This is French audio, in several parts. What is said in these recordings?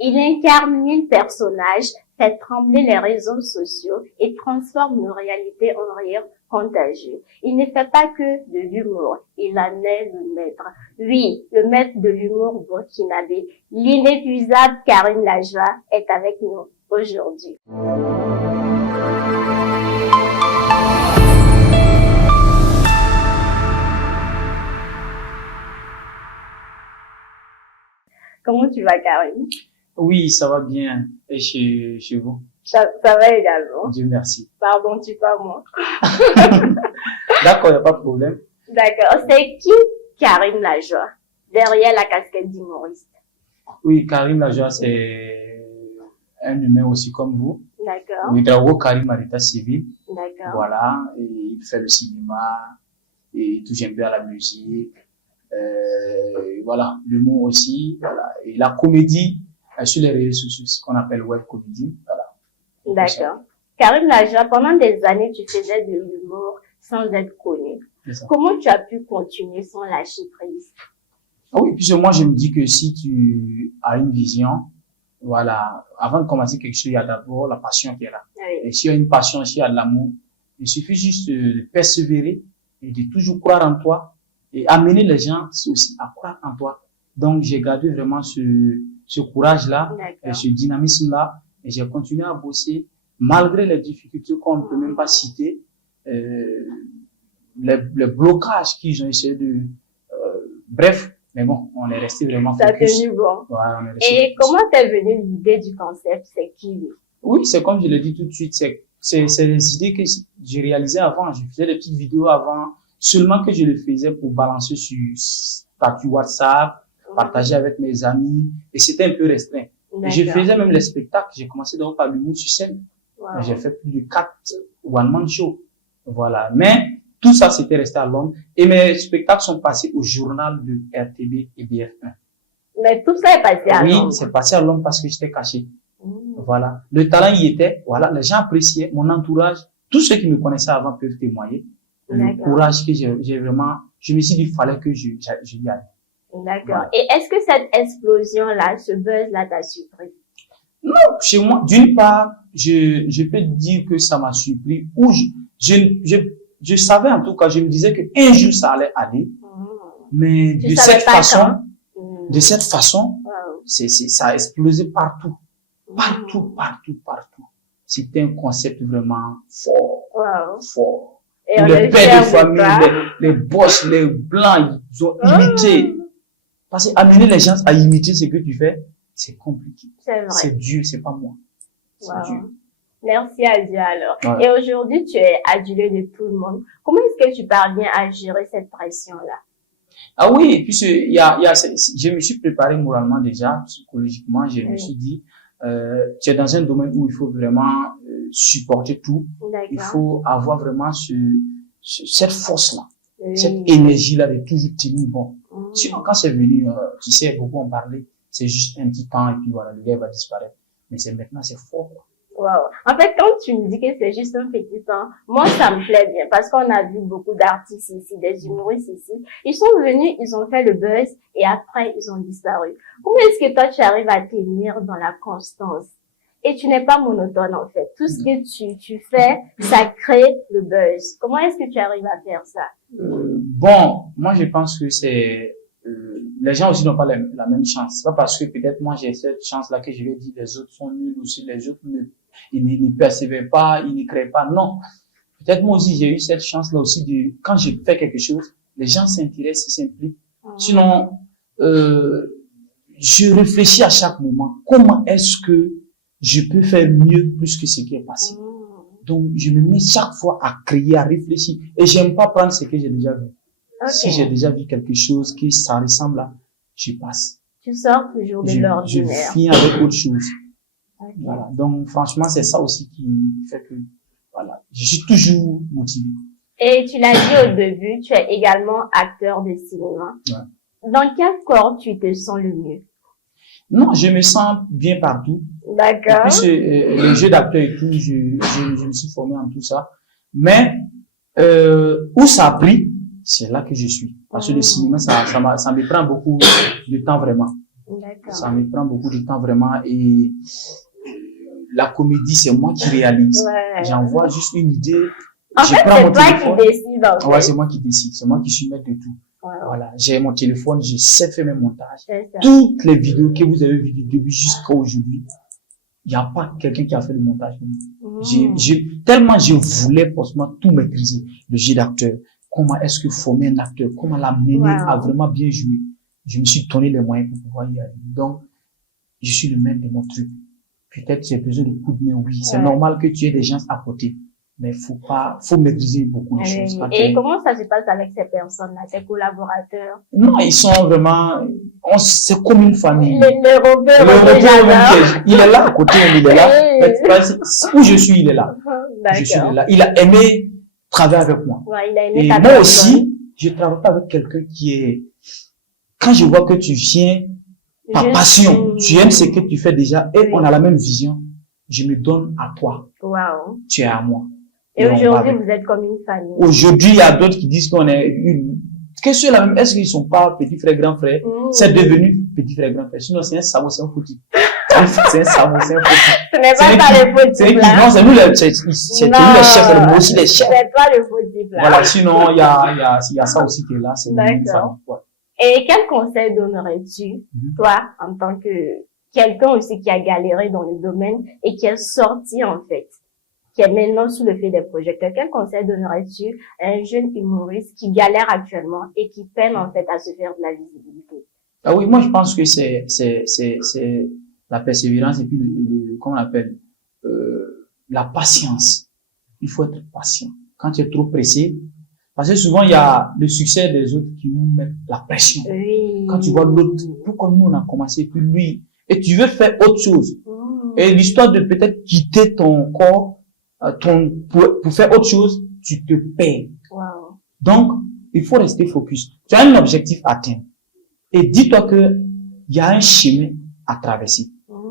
Il incarne 1000 personnages, fait trembler les réseaux sociaux et transforme nos réalités en rire contagieux. Il ne fait pas que de l'humour, il en est le maître. Oui, le maître de l'humour burkinabé, l'inépuisable Karim Lajoie est avec nous aujourd'hui. Comment tu vas, Karim? Oui, ça va bien. Et chez vous? Ça va également. Dieu merci. Pardon, tu pas moi. D'accord, il n'y a pas de problème. D'accord. C'est qui Karim Lajoie, derrière la casquette d'humoriste? Oui, Karim Lajoie, c'est un humain aussi comme vous. D'accord. Ouedraogo Karim à l'état civil. D'accord. Voilà, et il fait le cinéma, et il touche un peu à la musique. Voilà, l'humour aussi. Voilà. Et la comédie sur les réseaux sociaux, ce qu'on appelle web comédie. Voilà. D'accord. Karim Lajoie, pendant des années, tu faisais de l'humour sans être connu. Comment tu as pu continuer sans lâcher prise? Ah oui, puisque moi, je me dis que si tu as une vision, voilà, avant de commencer quelque chose, il y a d'abord la passion qui est là. Oui. Et s'il y a une passion, s'il y a de l'amour, il suffit juste de persévérer et de toujours croire en toi et amener les gens aussi à croire en toi. Donc, j'ai gardé vraiment ce courage-là et ce dynamisme-là et j'ai continué à bosser malgré les difficultés qu'on ne peut même pas citer, les blocages qu'ils ont essayé de, bref, mais bon, on est resté vraiment focus. Ça a tenu bon. Voilà, et comment t'es venue l'idée du concept? C'est qui lui? Oui, c'est comme je l'ai dit tout de suite, c'est les idées que j'ai réalisées avant. Je faisais des petites vidéos avant, seulement que je le faisais pour balancer sur statut WhatsApp, partager avec mes amis, et c'était un peu restreint. Et je faisais même les spectacles. J'ai commencé d'abord par l'humour sur scène. Wow. J'ai fait plus de 4 one-man shows. Voilà. Mais tout ça, c'était resté à Londres. Et mes spectacles sont passés au journal de RTB et BF1. Mais tout ça est passé à Londres? Oui, c'est passé à Londres parce que j'étais caché. Voilà. Le talent y était. Voilà. Les gens appréciaient. Mon entourage, tous ceux qui me connaissaient avant peuvent témoigner. Le courage que j'ai vraiment, je me suis dit, il fallait que je y aille. D'accord. Voilà. Et est-ce que cette explosion-là, ce buzz-là t'a surpris? Non, chez moi, d'une part, je peux dire que ça m'a surpris, ou je savais en tout cas, je me disais que un jour ça allait aller, mais de cette façon, ça a explosé partout. C'était un concept vraiment fort. Et les pères de famille, les boss, les blancs, ils ont imité. Parce que amener les gens à imiter ce que tu fais, c'est compliqué. C'est vrai. C'est dur, c'est pas moi. C'est dur. Merci à Dieu alors. Ouais. Et aujourd'hui, tu es adulé de tout le monde. Comment est-ce que tu parviens à gérer cette pression-là? Ah oui, puisque je me suis préparé moralement déjà, psychologiquement, je me suis dit, tu es dans un domaine où il faut vraiment supporter tout. Il faut avoir vraiment cette force-là. Cette énergie-là de toujours tenir bon. Sinon, quand c'est venu, tu sais, beaucoup en parlaient, c'est juste un petit temps et puis voilà, le gars va disparaître. Mais maintenant, c'est fort, quoi. Wow. En fait, quand tu me dis que c'est juste un petit temps, moi, ça me plaît bien parce qu'on a vu beaucoup d'artistes ici, des humoristes ici. Ils sont venus, ils ont fait le buzz et après, ils ont disparu. Comment est-ce que toi, tu arrives à tenir dans la constance? Et tu n'es pas monotone, en fait. Tout ce que tu fais, ça crée le buzz. Comment est-ce que tu arrives à faire ça? Bon, moi, je pense que c'est, les gens aussi n'ont pas la même chance. C'est pas parce que peut-être moi, j'ai cette chance-là que je vais dire les autres sont nuls ou si les autres ils ne persévèrent pas, ils ne créent pas. Non. Peut-être moi aussi, j'ai eu cette chance-là aussi de, quand je fais quelque chose, les gens s'intéressent, ils s'impliquent. Sinon, je réfléchis à chaque moment. Comment est-ce que je peux faire mieux plus que ce qui est passé? Donc, je me mets chaque fois à créer, à réfléchir. Et j'aime pas prendre ce que j'ai déjà vu. Si j'ai déjà vu quelque chose qui ça ressemble à, je passe. Tu sors toujours de l'ordinaire. Je finis avec autre chose. Voilà. Donc, franchement, c'est ça aussi qui fait que, voilà, je suis toujours motivé. Et tu l'as dit au début, tu es également acteur de cinéma. Ouais. Dans quel corps tu te sens le mieux? Non, je me sens bien partout. D'accord. En plus, les jeux d'acteur et tout, je me suis formé en tout ça. Mais, où ça a pris, c'est là que je suis. Parce que le cinéma, ça me prend beaucoup de temps vraiment. D'accord. Ça me prend beaucoup de temps vraiment et la comédie, c'est moi qui réalise. Ouais. J'envoie juste une idée. En je fait, prends c'est mon toi téléphone. qui décides, en fait. Ouais, c'est moi qui décide. C'est moi qui suis maître de tout. Ouais. Voilà. J'ai mon téléphone, je sais faire mes montages. C'est ça. Toutes les vidéos que vous avez vues du début jusqu'à aujourd'hui, il n'y a pas quelqu'un qui a fait le montage pour moi. Tellement je voulais forcément tout maîtriser. Le jeu d'acteur. Comment est-ce que former un acteur? Comment l'amener à vraiment bien jouer? Je me suis donné les moyens pour pouvoir y arriver. Donc, je suis le maître de mon truc. Peut-être j'ai besoin de coups de main, oui. C'est normal que tu aies des gens à côté. Mais faut maîtriser beaucoup de choses. Et comment ça se passe avec ces personnes-là, tes collaborateurs? Non, ils sont vraiment, c'est comme une famille. Le Robert, il est là à côté, il est là. Où je suis, il est là. Je suis là. Il a aimé travailler avec moi. Ouais, il a aimé et ta moi personne. aussi, je travaille pas avec quelqu'un qui est, quand je vois que tu viens par passion, tu aimes ce que tu fais déjà et on a la même vision, je me donne à toi. Wow. Tu es à moi. Et aujourd'hui, vous êtes comme une famille. Aujourd'hui, il y a d'autres qui disent qu'on est une... Qu'est-ce que la même? Est-ce qu'ils sont pas petits frères, grands frères? C'est devenu petit frère, grand frère. Sinon, c'est un sabot, c'est un foutu. C'est un sabot, c'est un foutu. Ce n'est pas ça le faux type là. Non, c'est nous les chefs, c'est nous aussi les chefs. C'est pas le faux type là. Voilà, sinon, il y a ça aussi qui est là, c'est une famille. Ouais. Et quel conseil donnerais-tu, toi, en tant que quelqu'un aussi qui a galéré dans le domaine et qui est sorti, en fait, qui est maintenant sous le feu des projecteurs, quel conseil donnerais-tu à un jeune humoriste qui galère actuellement et qui peine, en fait, à se faire de la visibilité? Ah oui, moi, je pense que c'est la persévérance et puis comment on appelle, la patience. Il faut être patient. Quand tu es trop pressé, parce que souvent, il y a le succès des autres qui nous mettent la pression. Oui. Quand tu vois l'autre, pourquoi nous on a commencé, puis lui, et tu veux faire autre chose. Et l'histoire de peut-être quitter ton corps, pour faire autre chose, tu te perds. Wow. Donc, il faut rester focus. Tu as un objectif à atteindre. Et dis-toi que il y a un chemin à traverser.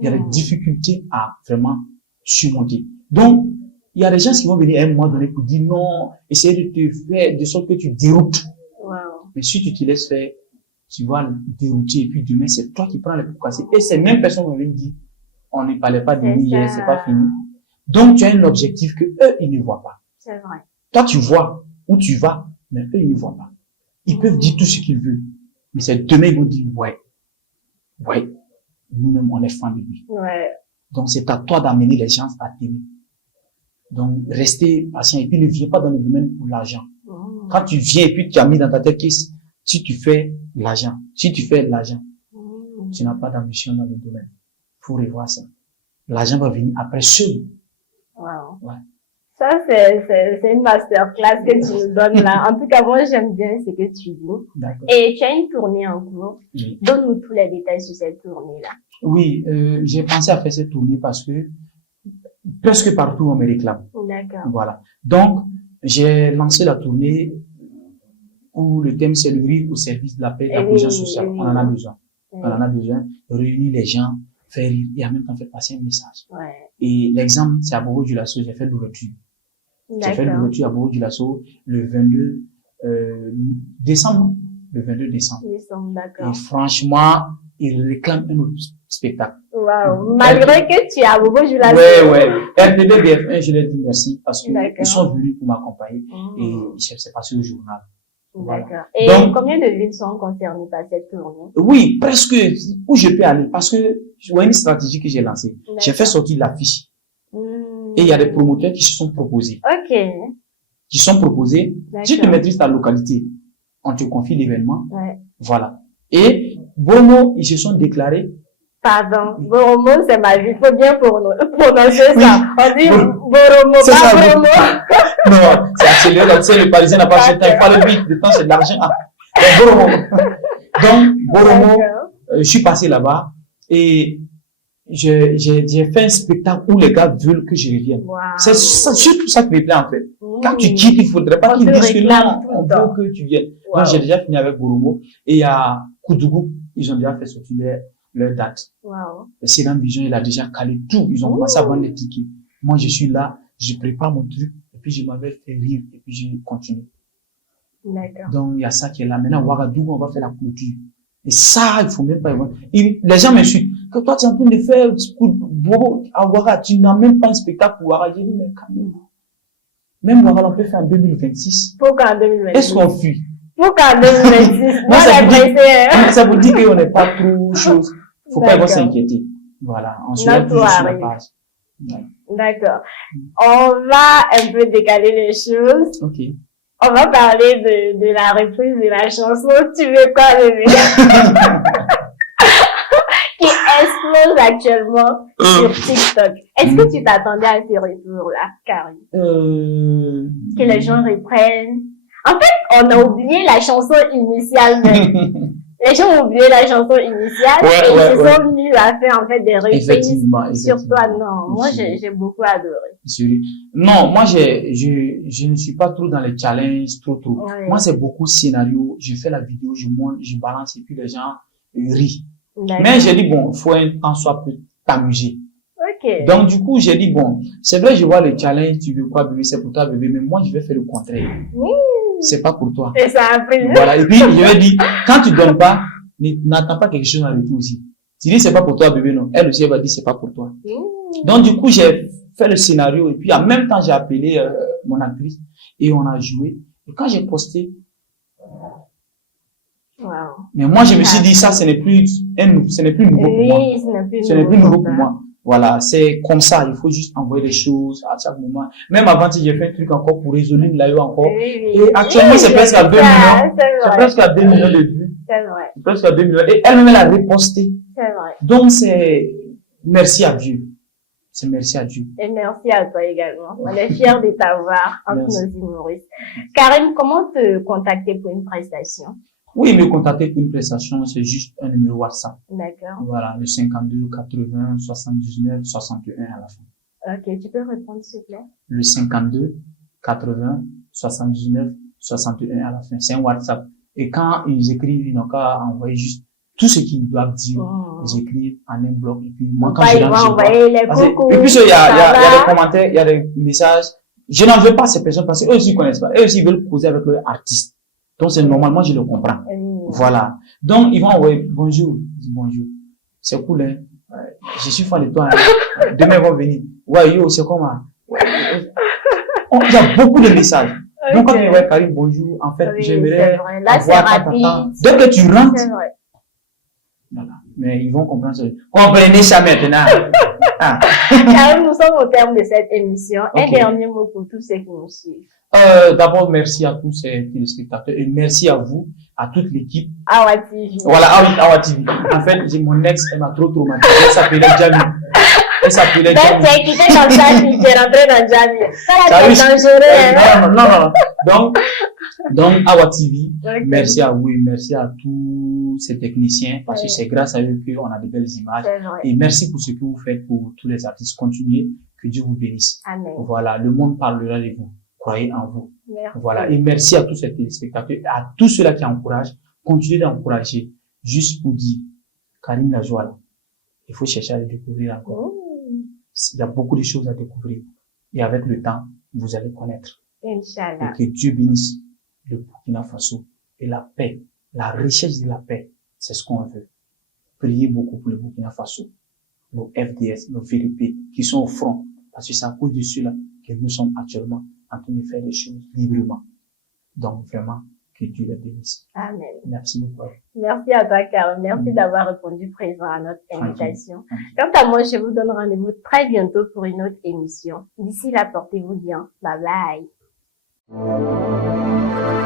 Il y a des difficultés à vraiment surmonter. Donc, il y a des gens qui vont venir à un moment donné pour dire non, essayer de te faire de sorte que tu déroutes. Wow. Mais si tu te laisses faire, tu vas dérouter et puis demain, c'est toi qui prends les coups cassés. Et ces mêmes personnes vont venir dire, on ne parlait pas de nous hier, c'est pas fini. Donc, tu as un objectif que eux, ils ne voient pas. C'est vrai. Toi, tu vois où tu vas, mais eux, ils ne voient pas. Ils peuvent dire tout ce qu'ils veulent. Mais c'est demain, ils vont dire, ouais, nous-mêmes, on est fans de lui. Ouais. Donc, c'est à toi d'amener les gens à t'aimer. Donc, restez patient et puis ne viens pas dans le domaine pour l'argent. Quand tu viens et puis tu as mis dans ta tête que si tu fais de l'argent, tu n'as pas d'ambition dans le domaine. Faut revoir ça. L'argent va venir après seul. Wow. Ouais. Ça, c'est une masterclass que tu nous donnes là. En tout cas, moi, j'aime bien ce que tu dis. D'accord. Et tu as une tournée en cours. Oui. Donne-nous tous les détails sur cette tournée-là. Oui, j'ai pensé à faire cette tournée parce que presque partout on me réclame. D'accord. Voilà. Donc, j'ai lancé la tournée où le thème c'est le rire au service de la paix et de la cohésion sociale. On en a besoin. On en a besoin de réunir les gens, faire rire et en même temps faire passer un message. Ouais. Et l'exemple, c'est à Bobo-Dioulasso, j'ai fait l'ouverture. J'ai fait l'ouverture à Bobo-Dioulasso le 22 décembre. Le 22 décembre. D'accord. Et franchement, il réclame un autre spectacle. Wow. Malgré que tu es à Bobo-Dioulasso. Ouais. RTB BF1, je leur dis merci parce que ils sont venus pour m'accompagner et c'est passé au journal. D'accord. Voilà. Et donc, combien de villes sont concernées par cette tournée? Oui, presque où je peux aller parce que je vois une stratégie que j'ai lancée. J'ai fait sortir l'affiche. Et il y a des promoteurs qui se sont proposés. Ok. Qui sont proposés. Si tu maîtrises ta localité, on te confie l'événement. Ouais. Voilà. Et Boromo, ils se sont déclarés. Pardon, Boromo, c'est ma vie. Faut bien prononcer ça. On dit Boromo, pas Boromo. Non, c'est accéléré. Tu sais, le Parisien n'a pas ce temps. Il faut aller vite. Le temps, c'est de l'argent. Boromo. Donc, Boromo, je suis passé là-bas et j'ai fait un spectacle où les gars veulent que je revienne. Wow. C'est surtout ça qui me plaît en fait. Quand tu quittes, il faudrait pas qu'ils disent que non, on veut que tu viennes. Wow. Donc j'ai déjà fini avec Boromo et il y a Koudougou, ils ont déjà fait sortir leur date. Wow. C'est l'ambition, il a déjà calé tout. Ils ont commencé à vendre les tickets. Moi, je suis là, je prépare mon truc et puis je m'avais fait rire et puis je continue. D'accord. Donc il y a ça qui est là. Maintenant, Ouagadougou, on va faire la clôture. Et ça, il faut même pas. Les gens me suivent. Que toi, tu es en train de faire Bobo à Ouara, tu n'as même pas un spectacle pour Ouara. J'ai dit, mais quand même Ouara, on peut faire en 2026. Pourquoi en 2026? Est-ce qu'on fuit? Pourquoi en 2026? Moi, ça vous dit qu'on n'est pas trop chose. Faut pas vraiment s'inquiéter. Voilà. On se lève toujours sur la page. Ouais. D'accord. On va un peu décaler les choses. Ok. On va parler de la reprise de la chanson Tu veux quoi, bébé? Qui explose actuellement sur TikTok. Est-ce que tu t'attendais à ce retour-là, Karim? Que les gens reprennent. En fait, on a oublié la chanson initiale même. Les gens ont oublié la chanson initiale et ils se sont mis à faire en fait des reprises sur toi. Non, moi j'ai beaucoup adoré. Non, moi je ne suis pas trop dans les challenges trop. Ouais. Moi c'est beaucoup scénario. Je fais la vidéo, je monte, je balance et puis les gens rient. Mais j'ai dit bon, faut un temps soit peu t'amuser. Okay. Donc du coup j'ai dit bon, c'est vrai je vois les challenges, tu veux quoi bébé, c'est pour toi bébé, mais moi je vais faire le contraire. C'est pas pour toi. Et ça a pris. Voilà. Et puis, je vais dire, quand tu donnes pas, n'attends pas quelque chose en retour aussi. Tu dis, c'est pas pour toi, bébé, non. Elle aussi, elle va dire, c'est pas pour toi. Donc, du coup, j'ai fait le scénario et puis, en même temps, j'ai appelé, mon actrice et on a joué. Et quand j'ai posté, mais moi, je me suis dit, ça, ce n'est plus nouveau pour moi. Ce n'est plus nouveau pour moi. Voilà, c'est comme ça, il faut juste envoyer les choses à chaque moment. Même avant, si j'ai fait un truc encore pour résoudre là encore. Et actuellement, c'est presque à 2 millions. C'est presque à 2 millions de vues. C'est vrai. C'est presque à 2 millions. Et elle-même, elle a reposté. C'est vrai. Donc, c'est merci à Dieu. C'est merci à Dieu. Et merci à toi également. On est fiers de t'avoir entre nos humoristes. Karim, comment te contacter pour une prestation? Oui, me contacter pour une prestation, c'est juste un numéro WhatsApp. D'accord. Voilà, le 52 80 79 61 à la fin. Ok, tu peux répondre s'il te plaît? Le 52 80 79 61 à la fin. C'est un WhatsApp. Et quand ils écrivent, ils n'ont qu'à envoyer juste tout ce qu'ils doivent dire. Ils écrivent en un bloc. Et puis moi, quand je rentre, et puis il y a des commentaires, il y a des messages. Je n'en veux pas ces personnes parce qu'eux aussi ils connaissent pas. Eux aussi ils veulent causer avec leur artiste. Donc, c'est normalement, je le comprends. Voilà. Donc, ils vont envoyer bonjour. Je dis bonjour. C'est cool, hein. Je suis fan de toi, hein. Demain, ils vont venir. Ouais, yo, c'est comment? Il y a beaucoup de messages. Okay. Donc, quand tu vois Karim, bonjour, en fait, j'aimerais avoir rapide. Dès que tu rentres. Voilà. Mais ils vont comprendre ça. Comprenez ça maintenant. Karim, nous sommes au terme de cette émission. Un dernier mot pour tous ceux qui nous suivent. D'abord, merci à tous ces téléspectateurs et merci à vous, à toute l'équipe. Awa TV. Voilà, Awa TV. En fait, mon ex, elle m'a trop traumatisé. Elle s'appelait Jamie. Elle s'appelait Jamie. Tu es quitté dans Jamie, tu es rentré dans Jamie. Ça, c'est dangereux. Donc, Awa TV, merci à vous et merci à tous ces techniciens parce que c'est grâce à eux qu'on a de belles images. Et merci pour ce que vous faites pour tous les artistes. Continuez, que Dieu vous bénisse. Amen. Voilà, le monde parlera de vous. Croyez en vous. Merci. Voilà. Et merci à tous ces téléspectateurs, à tous ceux-là qui encouragent. Continuez d'encourager. Juste pour dire, Karim Lajoie, il faut chercher à le découvrir encore. Il y a beaucoup de choses à découvrir. Et avec le temps, vous allez connaître. Inch'Allah. Et que Dieu bénisse le Burkina Faso et la paix, la richesse de la paix. C'est ce qu'on veut. Priez beaucoup pour le Burkina Faso, nos FDS, nos VDP qui sont au front. Parce que c'est à cause de ceux-là que nous sommes actuellement en train de faire les choses librement. Donc vraiment, que Dieu les bénisse. Amen. Merci beaucoup. Merci à toi, Karim. Merci d'avoir répondu présent à notre invitation. Quant à moi, je vous donne rendez-vous très bientôt pour une autre émission. D'ici là, portez-vous bien. Bye bye.